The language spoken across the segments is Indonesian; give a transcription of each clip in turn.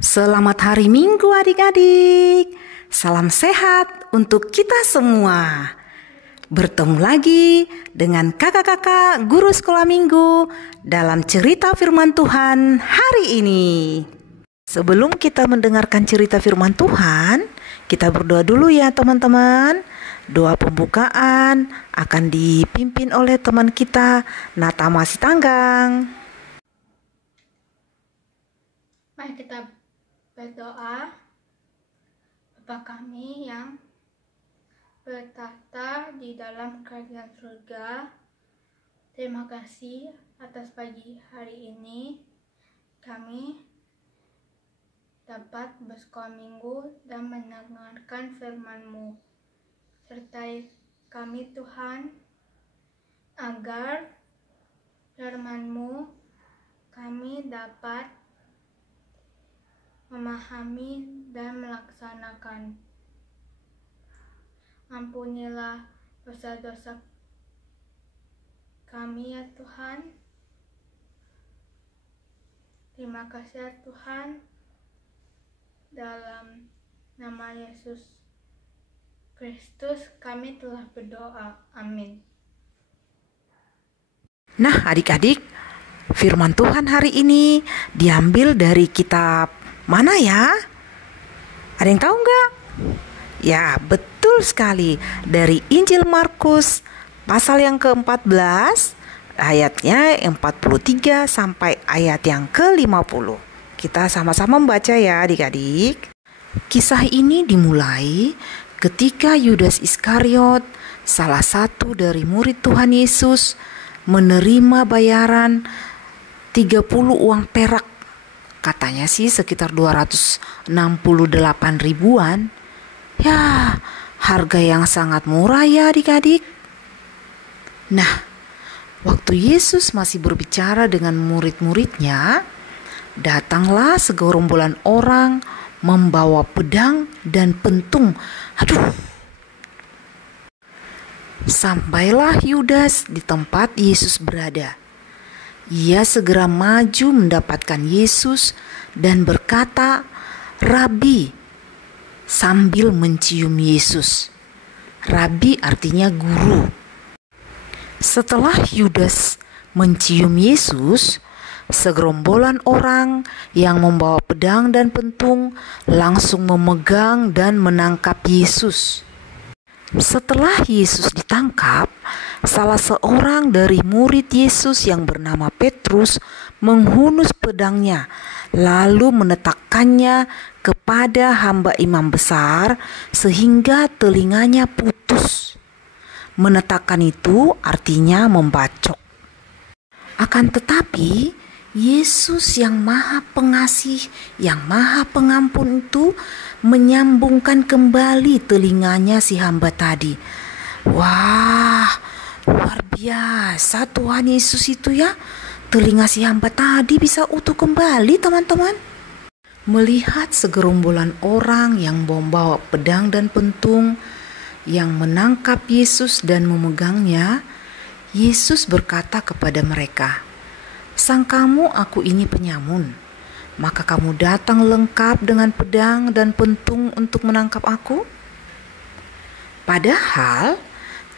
Selamat hari Minggu adik-adik. Salam sehat untuk kita semua. Bertemu lagi dengan kakak-kakak guru sekolah minggu dalam cerita firman Tuhan hari ini. Sebelum kita mendengarkan cerita firman Tuhan, kita berdoa dulu ya teman-teman. Doa pembukaan akan dipimpin oleh teman kita Natama Sitanggang. Mari kita berdoa. Bapa kami yang bertahta di dalam kerajaan surga, terima kasih atas pagi hari ini kami dapat bersekolah minggu dan mendengarkan firman-Mu. Sertai kami Tuhan, agar firman-Mu kami dapat memahami dan melaksanakan. Ampunilah dosa-dosa kami ya Tuhan. Terima kasih ya Tuhan. Dalam nama Yesus Kristus kami telah berdoa. Amin. Nah adik-adik, firman Tuhan hari ini diambil dari kitab mana ya? Ada yang tahu nggak? Ya, betul sekali. Dari Injil Markus pasal yang ke-14, ayatnya 43 sampai ayat yang ke-50. Kita sama-sama membaca ya adik-adik. Kisah ini dimulai ketika Yudas Iskariot, salah satu dari murid Tuhan Yesus, menerima bayaran 30 uang perak. Katanya sih sekitar 268 ribuan. Ya, harga yang sangat murah ya adik-adik. Nah, waktu Yesus masih berbicara dengan murid-muridnya, datanglah segerombolan orang membawa pedang dan pentung. Aduh. Sampailah Yudas di tempat Yesus berada. Ia segera maju mendapatkan Yesus dan berkata, "Rabi," sambil mencium Yesus. Rabi artinya guru. Setelah Yudas mencium Yesus, segerombolan orang yang membawa pedang dan pentung langsung memegang dan menangkap Yesus. Setelah Yesus ditangkap, salah seorang dari murid Yesus yang bernama Petrus menghunus pedangnya, lalu menetapkannya kepada hamba imam besar sehingga telinganya putus. Menetapkan itu artinya membacok. Akan tetapi, Yesus yang Maha Pengasih, yang Maha Pengampun itu menyambungkan kembali telinganya si hamba tadi. Wah, luar biasa Tuhan Yesus itu ya. Telinga si hamba tadi bisa utuh kembali teman-teman. Melihat segerombolan orang yang membawa pedang dan pentung yang menangkap Yesus dan memegangnya, Yesus berkata kepada mereka, "Sangkamu aku ini penyamun, maka kamu datang lengkap dengan pedang dan pentung untuk menangkap aku? Padahal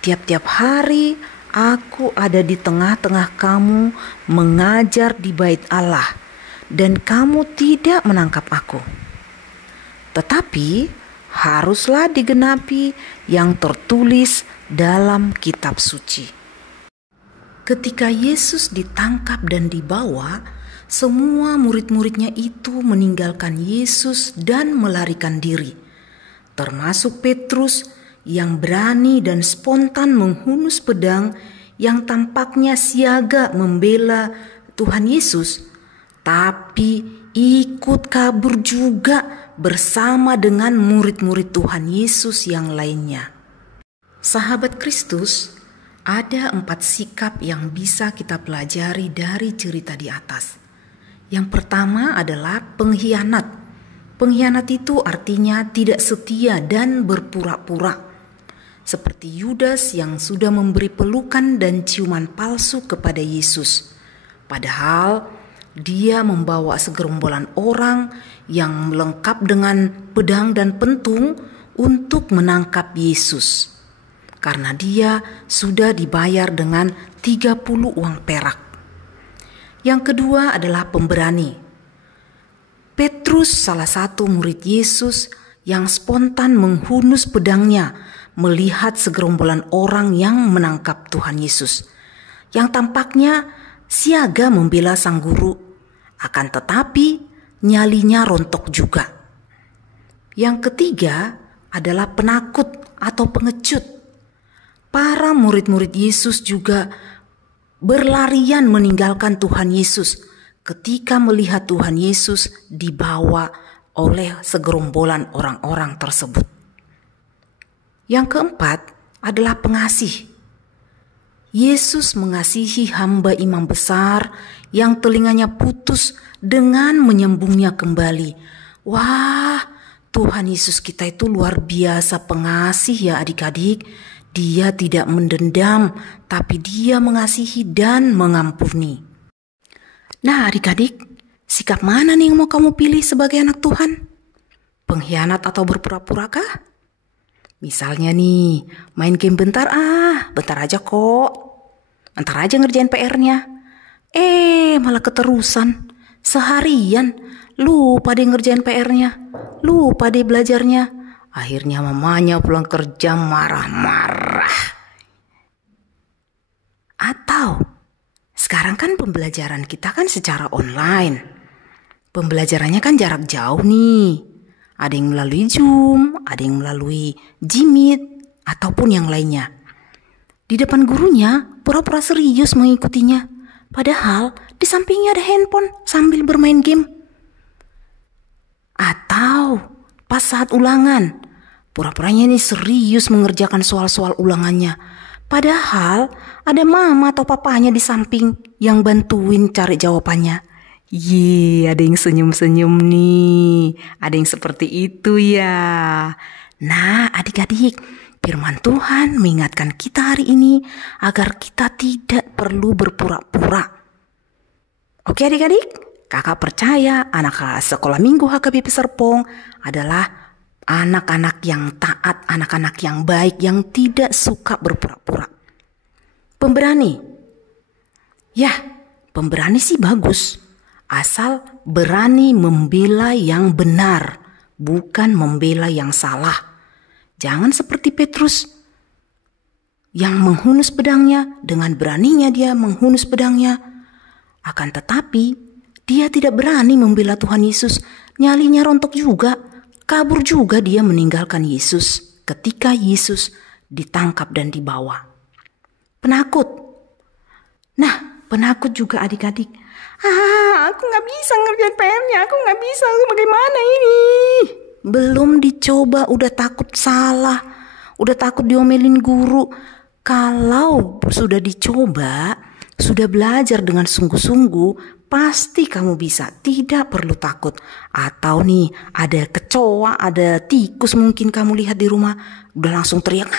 tiap-tiap hari aku ada di tengah-tengah kamu mengajar di bait Allah, dan kamu tidak menangkap aku. Tetapi haruslah digenapi yang tertulis dalam kitab suci." Ketika Yesus ditangkap dan dibawa, semua murid-muridnya itu meninggalkan Yesus dan melarikan diri, termasuk Petrus yang berani dan spontan menghunus pedang yang tampaknya siaga membela Tuhan Yesus, tapi ikut kabur juga bersama dengan murid-murid Tuhan Yesus yang lainnya. Sahabat Kristus, ada 4 sikap yang bisa kita pelajari dari cerita di atas. Yang pertama adalah pengkhianat. Pengkhianat itu artinya tidak setia dan berpura-pura. Seperti Yudas yang sudah memberi pelukan dan ciuman palsu kepada Yesus. Padahal dia membawa segerombolan orang yang lengkap dengan pedang dan pentung untuk menangkap Yesus. Karena dia sudah dibayar dengan 30 uang perak. Yang kedua adalah pemberani. Petrus, salah satu murid Yesus yang spontan menghunus pedangnya melihat segerombolan orang yang menangkap Tuhan Yesus, yang tampaknya siaga membela sang guru, akan tetapi nyalinya rontok juga. Yang ketiga adalah penakut atau pengecut. Para murid-murid Yesus juga berlarian meninggalkan Tuhan Yesus ketika melihat Tuhan Yesus dibawa oleh segerombolan orang-orang tersebut. Yang keempat adalah pengasih. Yesus mengasihi hamba imam besar yang telinganya putus dengan menyambungnya kembali. Wah, Tuhan Yesus kita itu luar biasa pengasih ya adik-adik. Dia tidak mendendam, tapi dia mengasihi dan mengampuni. Nah adik-adik, sikap mana nih yang mau kamu pilih sebagai anak Tuhan? Pengkhianat atau berpura-pura kah? Misalnya nih, main game bentar aja kok. Bentar aja ngerjain PR-nya. Malah keterusan. Seharian lupa deh ngerjain PR-nya. Lupa deh belajarnya. Akhirnya mamanya pulang kerja marah-marah. Atau sekarang kan pembelajaran kita kan secara online. Pembelajarannya kan jarak jauh nih. Ada yang melalui Zoom, ada yang melalui Jimit, ataupun yang lainnya. Di depan gurunya pura-pura serius mengikutinya. Padahal di sampingnya ada handphone sambil bermain game. Atau pas saat ulangan, pura-puranya ini serius mengerjakan soal-soal ulangannya. Padahal ada mama atau papanya di samping yang bantuin cari jawabannya. Ada yang senyum-senyum nih. Ada yang seperti itu ya. Nah adik-adik, firman Tuhan mengingatkan kita hari ini agar kita tidak perlu berpura-pura. Oke adik-adik, kakak percaya anak sekolah minggu HKBP Serpong adalah anak-anak yang taat, anak-anak yang baik, yang tidak suka berpura-pura. Pemberani. Ya, pemberani sih bagus. Asal berani membela yang benar, bukan membela yang salah. Jangan seperti Petrus yang menghunus pedangnya, dengan beraninya dia menghunus pedangnya. Akan tetapi dia tidak berani membela Tuhan Yesus. Nyalinya rontok juga, kabur juga dia meninggalkan Yesus ketika Yesus ditangkap dan dibawa. Penakut. Nah, penakut juga adik-adik. Aku gak bisa ngerjain PR-nya, aku gak bisa, bagaimana ini? Belum dicoba udah takut salah, udah takut diomelin guru. Kalau sudah dicoba, sudah belajar dengan sungguh-sungguh, pasti kamu bisa, tidak perlu takut. Atau nih, ada kecoa, ada tikus mungkin kamu lihat di rumah, udah langsung teriak,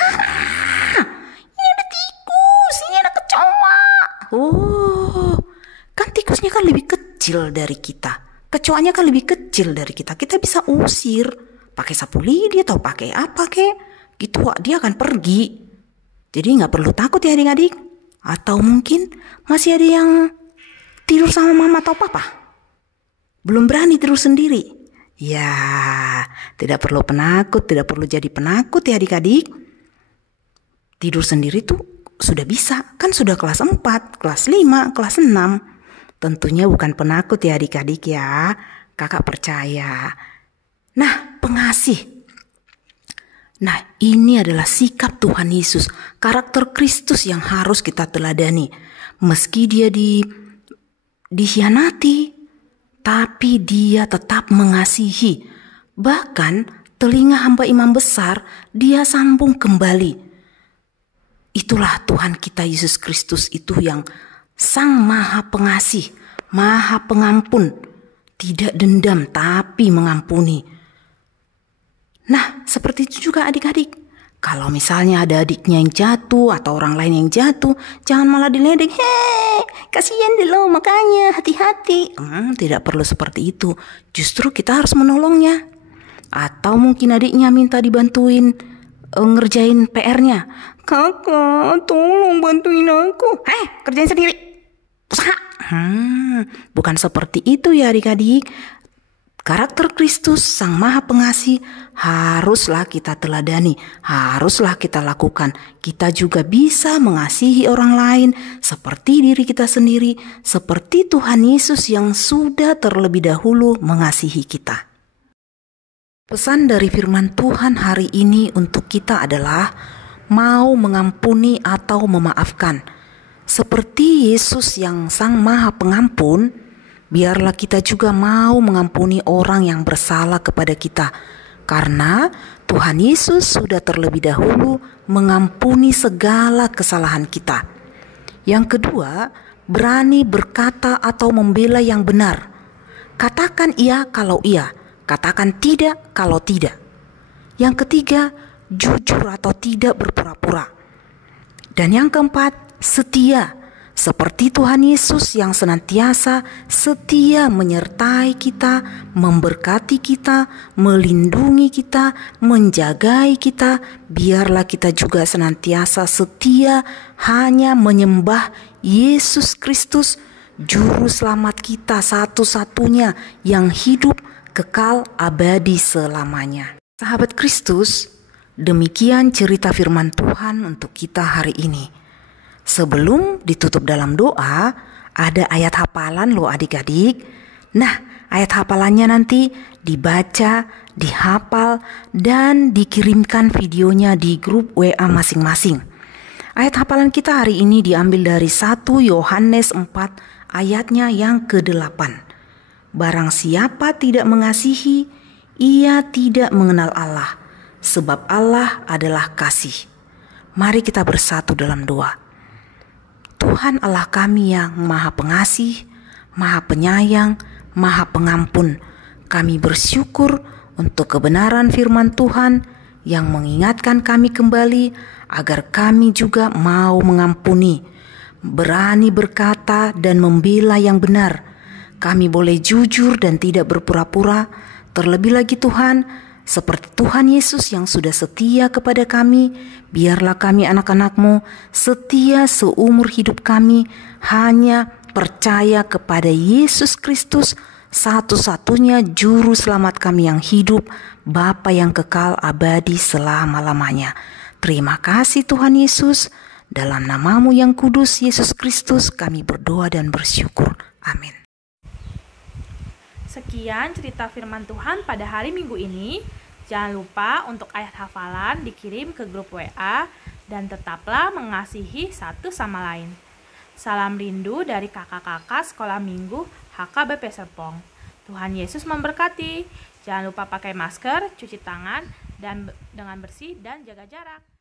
ini ada tikus, ini ada kecoa. Kan tikusnya kan lebih kecil dari kita. Kecoanya kan lebih kecil dari kita. Kita bisa usir pakai sapu lidi atau pakai apa kek. Gitu dia akan pergi. Jadi gak perlu takut ya adik-adik. Atau mungkin masih ada yang tidur sama mama atau papa. Belum berani tidur sendiri. Ya, tidak perlu penakut, tidak perlu jadi penakut ya adik-adik. Tidur sendiri tuh sudah bisa. Kan sudah kelas 4, kelas 5, kelas 6. Tentunya bukan penakut ya adik-adik ya, kakak percaya. Nah, pengasih. Nah, ini adalah sikap Tuhan Yesus, karakter Kristus yang harus kita teladani. Meski dia dikhianati, tapi dia tetap mengasihi. Bahkan telinga hamba imam besar dia sambung kembali. Itulah Tuhan kita Yesus Kristus itu yang Sang Maha Pengasih, Maha Pengampun, tidak dendam tapi mengampuni. Nah, seperti itu juga adik-adik. Kalau misalnya ada adiknya yang jatuh atau orang lain yang jatuh, jangan malah diledek. Hei, kasihan deh lo, makanya hati-hati. Tidak perlu seperti itu. Justru kita harus menolongnya. Atau mungkin adiknya minta dibantuin ngerjain PR-nya. Kakak, tolong bantuin aku. Kerjain sendiri. Usaha. Bukan seperti itu ya adik-adik. Karakter Kristus Sang Maha Pengasih haruslah kita teladani, haruslah kita lakukan. Kita juga bisa mengasihi orang lain seperti diri kita sendiri, seperti Tuhan Yesus yang sudah terlebih dahulu mengasihi kita. Pesan dari firman Tuhan hari ini untuk kita adalah mau mengampuni atau memaafkan. Seperti Yesus yang Sang Maha Pengampun, biarlah kita juga mau mengampuni orang yang bersalah kepada kita. Karena Tuhan Yesus sudah terlebih dahulu mengampuni segala kesalahan kita. Yang kedua, berani berkata atau membela yang benar. Katakan iya kalau iya, katakan tidak kalau tidak. Yang ketiga, jujur atau tidak berpura-pura. Dan yang keempat, setia. Seperti Tuhan Yesus yang senantiasa setia menyertai kita, memberkati kita, melindungi kita, menjagai kita, biarlah kita juga senantiasa setia hanya menyembah Yesus Kristus, Juru Selamat kita satu-satunya yang hidup kekal abadi selamanya. Sahabat Kristus, demikian cerita firman Tuhan untuk kita hari ini. Sebelum ditutup dalam doa, ada ayat hafalan loh adik-adik. Nah, ayat hafalannya nanti dibaca, dihafal, dan dikirimkan videonya di grup WA masing-masing. Ayat hafalan kita hari ini diambil dari 1 Yohanes 4 ayatnya yang ke-8. Barang siapa tidak mengasihi, ia tidak mengenal Allah, sebab Allah adalah kasih. Mari kita bersatu dalam doa. Tuhan Allah kami yang Maha Pengasih, Maha Penyayang, Maha Pengampun, kami bersyukur untuk kebenaran firman Tuhan yang mengingatkan kami kembali agar kami juga mau mengampuni, berani berkata dan membela yang benar. Kami boleh jujur dan tidak berpura-pura. Terlebih lagi Tuhan, seperti Tuhan Yesus yang sudah setia kepada kami, biarlah kami anak-anak-Mu setia seumur hidup kami hanya percaya kepada Yesus Kristus, satu-satunya Juru Selamat kami yang hidup, Bapa yang kekal abadi selama-lamanya. Terima kasih Tuhan Yesus, dalam nama-Mu yang kudus Yesus Kristus kami berdoa dan bersyukur. Amin. Sekian cerita firman Tuhan pada hari Minggu ini. Jangan lupa untuk ayat hafalan dikirim ke grup WA dan tetaplah mengasihi satu sama lain. Salam rindu dari kakak-kakak Sekolah Minggu HKBP Serpong. Tuhan Yesus memberkati. Jangan lupa pakai masker, cuci tangan dan dengan bersih dan jaga jarak.